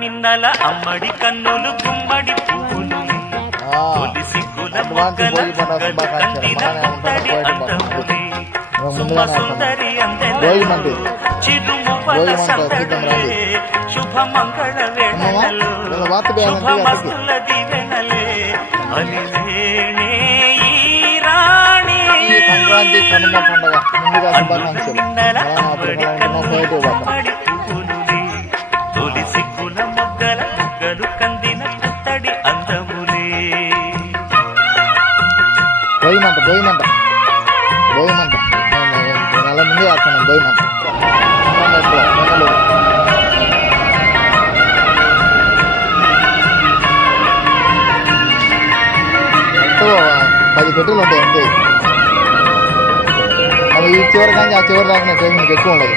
మిన్నల అమ్మడి కన్నులు గుమ్మడి పువ్వులు తొలి సిగ్గుల మొగ్గల కందిన పుట్టడి అందములే సుమ సుందరి అందెలలో చిరుమువల సందడులే శుభమంగళ వేళలలో శుభమస్తుల దీవెనలే అలివేణే ఈ రాణి సంక్రాంతి కనుమ పండుగ ముందుగా శుభాకాంక్షలు. తొలి సిగ్గుల మొగ్గల మొగ్గలు కందిన పుట్టడి అందములే. బోయిమంట బోయిమంట బోయిమంట నెల ముందే వేస్తున్నాం బోయిమంట. ఎంతో 10 పెట్రోలు ఉంటాయి అంతే. అది ఈ చివరి కానీ ఆ చివరి దాకా ఎక్కువ ఉండదు.